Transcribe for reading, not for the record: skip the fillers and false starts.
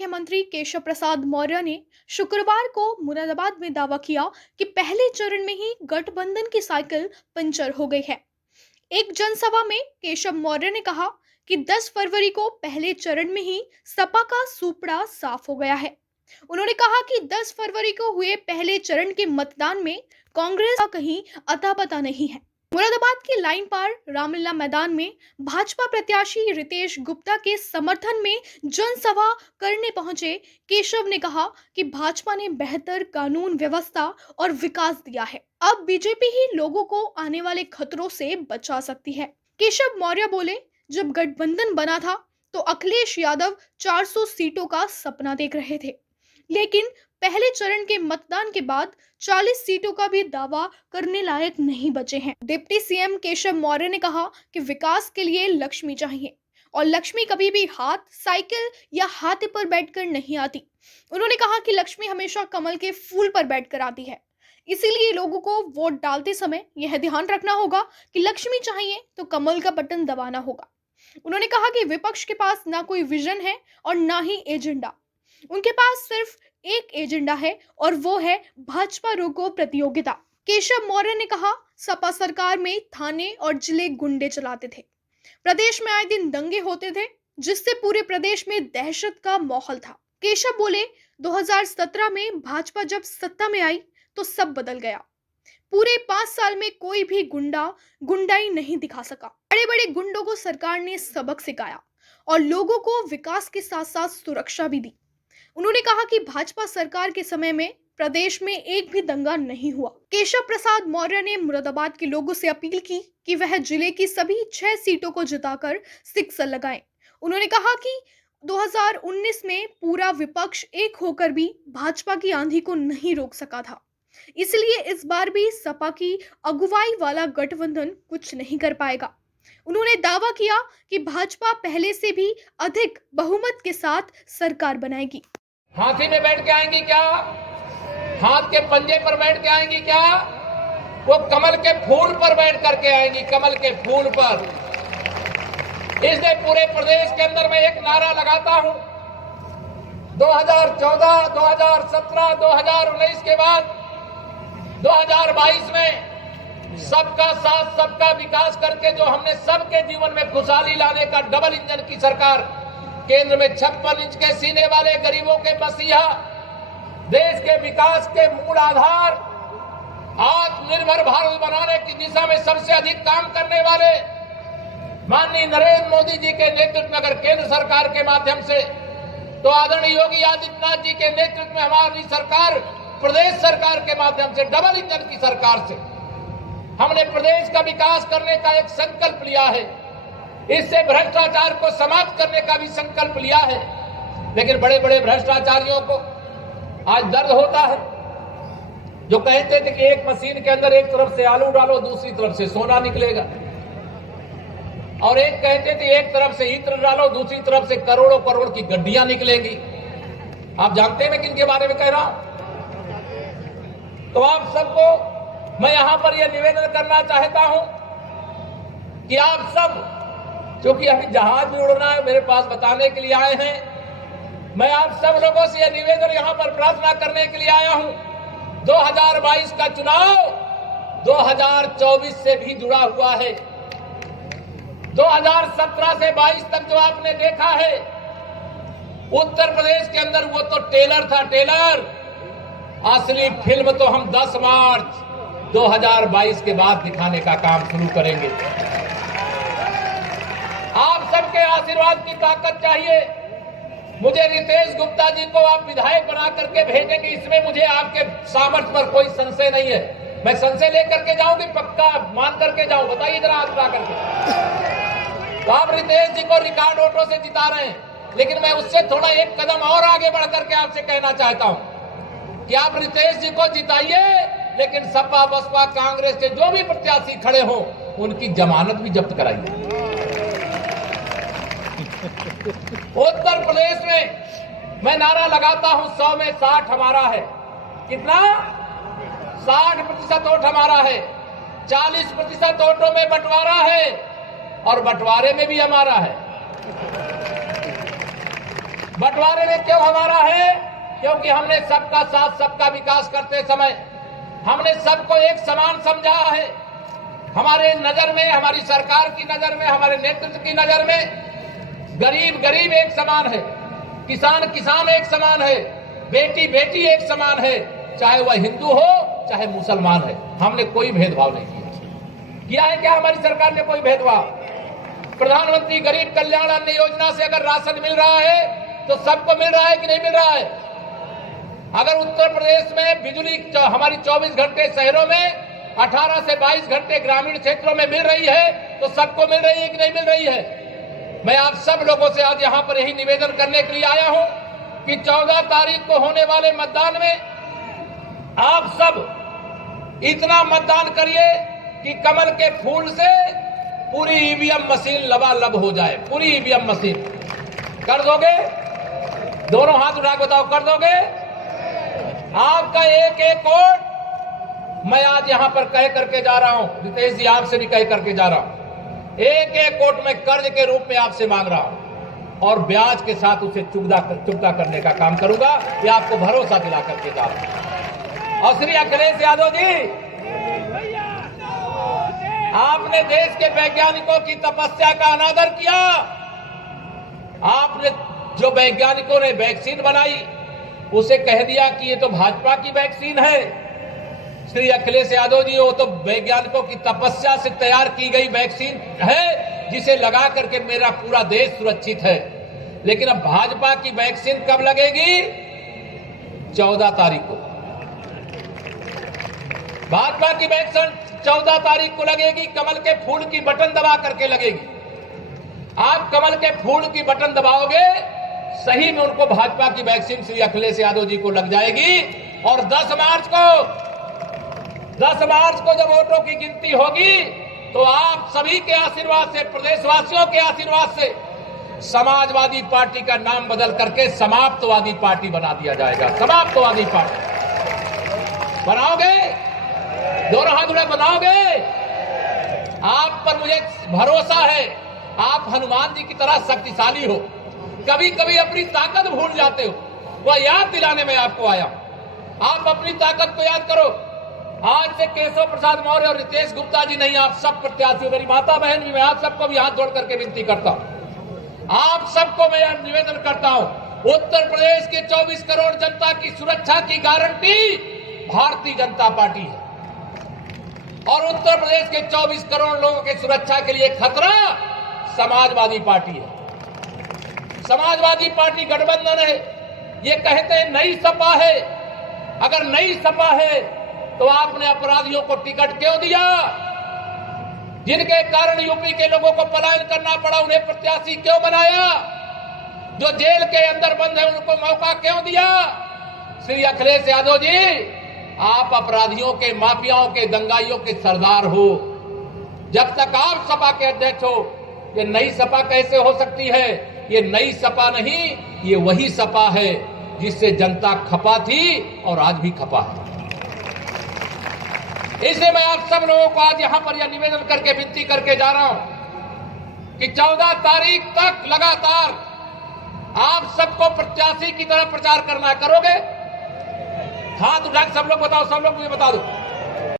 मुख्यमंत्री केशव प्रसाद मौर्य ने शुक्रवार को मुरादाबाद में दावा किया कि पहले चरण में ही गठबंधन की साइकिल पंचर हो गई है। एक जनसभा में केशव मौर्य ने कहा कि 10 फरवरी को पहले चरण में ही सपा का सूपड़ा साफ हो गया है। उन्होंने कहा कि 10 फरवरी को हुए पहले चरण के मतदान में कांग्रेस का कहीं अता पता नहीं है। मुरादाबाद के लाइन पार रामलीला मैदान में भाजपा प्रत्याशी रितेश गुप्ता के समर्थन में जनसभा करने पहुंचे केशव ने कहा कि भाजपा ने बेहतर कानून व्यवस्था और विकास दिया है। अब बीजेपी ही लोगों को आने वाले खतरों से बचा सकती है। केशव मौर्य बोले, जब गठबंधन बना था तो अखिलेश यादव 400 सीटों का सपना देख रहे थे, लेकिन पहले चरण के मतदान के बाद 40 सीटों का भी दावा करने लायक नहीं बचे हैं। डिप्टी सीएम केशव मौर्य ने कहा कि विकास के लिए लक्ष्मी चाहिए और लक्ष्मी कभी भी हाथ, साइकिल या हाथी पर बैठकर नहीं आती। उन्होंने कहा कि लक्ष्मी हमेशा कमल के फूल पर बैठकर आती है, इसीलिए लोगों को वोट डालते समय यह ध्यान रखना होगा कि लक्ष्मी चाहिए तो कमल का बटन दबाना होगा। उन्होंने कहा कि विपक्ष के पास ना कोई विजन है और ना ही एजेंडा। उनके पास सिर्फ एक एजेंडा है और वो है भाजपा रोको प्रतियोगिता। केशव मौर्य ने कहा, सपा सरकार में थाने और जिले गुंडे चलाते थे, प्रदेश में आए दिन दंगे होते थे, जिससे पूरे प्रदेश में दहशत का माहौल था। केशव बोले, 2017 में भाजपा जब सत्ता में आई तो सब बदल गया। पूरे 5 साल में कोई भी गुंडाई नहीं दिखा सका। बड़े बड़े गुंडों को सरकार ने सबक सिखाया और लोगों को विकास के साथ साथ सुरक्षा भी दी। उन्होंने कहा कि भाजपा सरकार के समय में प्रदेश में एक भी दंगा नहीं हुआ। केशव प्रसाद मौर्य ने मुरादाबाद के लोगों से अपील की कि वह जिले की सभी 6 सीटों को जिताकर सिक्सर लगाएं। उन्होंने कहा कि 2019 में पूरा विपक्ष एक होकर भी भाजपा की आंधी को नहीं रोक सका था, इसलिए इस बार भी सपा की अगुवाई वाला गठबंधन कुछ नहीं कर पाएगा। उन्होंने दावा किया कि भाजपा पहले से भी अधिक बहुमत के साथ सरकार बनाएगी। हाथी में बैठ के आएंगी क्या? हाथ के पंजे पर बैठ के आएंगी क्या? वो कमल के फूल पर बैठ करके आएंगी, कमल के फूल पर। इसलिए पूरे प्रदेश के अंदर मैं एक नारा लगाता हूं, 2014, 2017, 2019 के बाद 2022 में सबका साथ सबका विकास करके जो हमने सबके जीवन में खुशहाली लाने का डबल इंजन की सरकार, केंद्र में 56 इंच के सीने वाले गरीबों के मसीहा, देश के विकास के मूल आधार, आत्मनिर्भर भारत बनाने की दिशा में सबसे अधिक काम करने वाले माननीय नरेंद्र मोदी जी के नेतृत्व में अगर केंद्र सरकार के माध्यम से, तो आदरणीय योगी आदित्यनाथ जी के नेतृत्व में हमारी सरकार प्रदेश सरकार के माध्यम से, डबल इंजन की सरकार से हमने प्रदेश का विकास करने का एक संकल्प लिया है। इससे भ्रष्टाचार को समाप्त करने का भी संकल्प लिया है। लेकिन बड़े बड़े भ्रष्टाचारियों को आज दर्द होता है, जो कहते थे कि एक मशीन के अंदर एक तरफ से आलू डालो, दूसरी तरफ से सोना निकलेगा, और एक कहते थे एक तरफ से इत्र डालो, दूसरी तरफ से करोड़ों करोड़ की गड्डियां निकलेंगी। आप जानते हैं मैं किनके बारे में कह रहा हूं? तो आप सबको मैं यहां पर यह निवेदन करना चाहता हूं कि आप सब, क्योंकि अभी जहाज में उड़ना है, मेरे पास बताने के लिए आए हैं, मैं आप सब लोगों से यह निवेदन यहां पर प्रार्थना करने के लिए आया हूं। 2022 का चुनाव 2024 से भी जुड़ा हुआ है। 2017 से 22 तक जो आपने देखा है उत्तर प्रदेश के अंदर, वो तो टेलर था, टेलर। असली फिल्म तो हम 10 मार्च 2022 के बाद दिखाने का काम शुरू करेंगे। आप सबके आशीर्वाद की ताकत चाहिए। मुझे रितेश गुप्ता जी को आप विधायक बना करके भेजेंगे, इसमें मुझे आपके सामर्थ्य पर कोई संशय नहीं है। मैं संशय लेकर के जाऊंगी, पक्का मान करके जाऊं, बताइए जरा हाथ उठा करके। तो आप रितेश जी को रिकॉर्ड वोटों से जिता रहे हैं, लेकिन मैं उससे थोड़ा एक कदम और आगे बढ़ करके आपसे कहना चाहता हूं कि आप रितेश जी को जिताइए, लेकिन सपा, बसपा, कांग्रेस से जो भी प्रत्याशी खड़े हो उनकी जमानत भी जब्त कराइए। उत्तर प्रदेश में मैं नारा लगाता हूं, 100 में 60 हमारा है। कितना? 60% वोट हमारा है, 40% वोटों में बंटवारा है और बंटवारे में भी हमारा है। बंटवारे में क्यों हमारा है? क्योंकि हमने सबका साथ सबका विकास करते समय हमने सबको एक समान समझा है। हमारे नजर में, हमारी सरकार की नजर में, हमारे नेतृत्व की नजर में गरीब गरीब एक समान है, किसान किसान एक समान है, बेटी बेटी एक समान है, चाहे वह हिंदू हो चाहे मुसलमान है। हमने कोई भेदभाव नहीं किया है। क्या हमारी सरकार ने कोई भेदभाव? प्रधानमंत्री गरीब कल्याण अन्न योजना से अगर राशन मिल रहा है तो सबको मिल रहा है कि नहीं मिल रहा है? अगर उत्तर प्रदेश में बिजली हमारी 24 घंटे शहरों में, 18 से 22 घंटे ग्रामीण क्षेत्रों में मिल रही है तो सबको मिल रही है कि नहीं मिल रही है? मैं आप सब लोगों से आज यहां पर यही निवेदन करने के लिए आया हूं कि 14 तारीख को होने वाले मतदान में आप सब इतना मतदान करिए कि कमल के फूल से पूरी ईवीएम मशीन लबालब हो जाए। पूरी ईवीएम मशीन कर दोगे? दोनों हाथ उठा के बताओ, कर दोगे? आपका एक एक वोट मैं आज यहां पर कह करके जा रहा हूं, रितेश जी आपसे भी कह करके जा रहा हूं, एक एक वोट मैं कर्ज के रूप में आपसे मांग रहा हूं और ब्याज के साथ उसे चुकता करने का काम करूंगा। ये आपको भरोसा दिला करके जा रहा हूं। और श्री अखिलेश यादव जी, आपने देश के वैज्ञानिकों की तपस्या का अनादर किया। आपने जो वैज्ञानिकों ने वैक्सीन बनाई उसे कह दिया कि ये तो भाजपा की वैक्सीन है। श्री अखिलेश यादव जी, वो तो वैज्ञानिकों की तपस्या से तैयार की गई वैक्सीन है जिसे लगा करके मेरा पूरा देश सुरक्षित है। लेकिन अब भाजपा की वैक्सीन कब लगेगी? 14 तारीख को भाजपा की वैक्सीन 14 तारीख को लगेगी। कमल के फूल की बटन दबा करके लगेगी। आप कमल के फूल की बटन दबाओगे, सही में उनको भाजपा की वैक्सीन श्री अखिलेश यादव जी को लग जाएगी। और 10 मार्च को जब वोटों की गिनती होगी तो आप सभी के आशीर्वाद से, प्रदेशवासियों के आशीर्वाद से समाजवादी पार्टी का नाम बदल करके समाप्तवादी पार्टी बना दिया जाएगा। समाप्तवादी पार्टी बनाओगे? दोनों हाथ उठा बनाओगे? आप पर मुझे भरोसा है, आप हनुमान जी की तरह शक्तिशाली हो। कभी कभी अपनी ताकत भूल जाते हो, वह याद दिलाने में आपको आया। आप अपनी ताकत को याद करो। आज से केशव प्रसाद मौर्य और रितेश गुप्ता जी नहीं, आप सब प्रत्याशियों, मेरी माता बहन भी, मैं आप सबको भी हाथ जोड़ करके विनती करता हूं। आप सबको मैं निवेदन करता हूं, उत्तर प्रदेश के 24 करोड़ जनता की सुरक्षा की गारंटी भारतीय जनता पार्टी है और उत्तर प्रदेश के 24 करोड़ लोगों की सुरक्षा के लिए खतरा समाजवादी पार्टी है। समाजवादी पार्टी गठबंधन है। ये कहते हैं नई सपा है। अगर नई सपा है तो आपने अपराधियों को टिकट क्यों दिया? जिनके कारण यूपी के लोगों को पलायन करना पड़ा, उन्हें प्रत्याशी क्यों बनाया? जो जेल के अंदर बंद है उनको मौका क्यों दिया? श्री अखिलेश यादव जी, आप अपराधियों के, माफियाओं के, दंगाइयों के सरदार हो। जब तक आप सपा के अध्यक्ष हो, ये नई सपा कैसे हो सकती है? ये नई सपा नहीं, ये वही सपा है जिससे जनता खपा थी और आज भी खपा है। इसलिए मैं आप सब लोगों को आज यहां पर यह निवेदन करके विनती करके जा रहा हूं कि 14 तारीख तक लगातार आप सबको प्रत्याशी की तरह प्रचार करना। करोगे? हाथ उठा के सब लोग बताओ, सब लोग मुझे बता दो।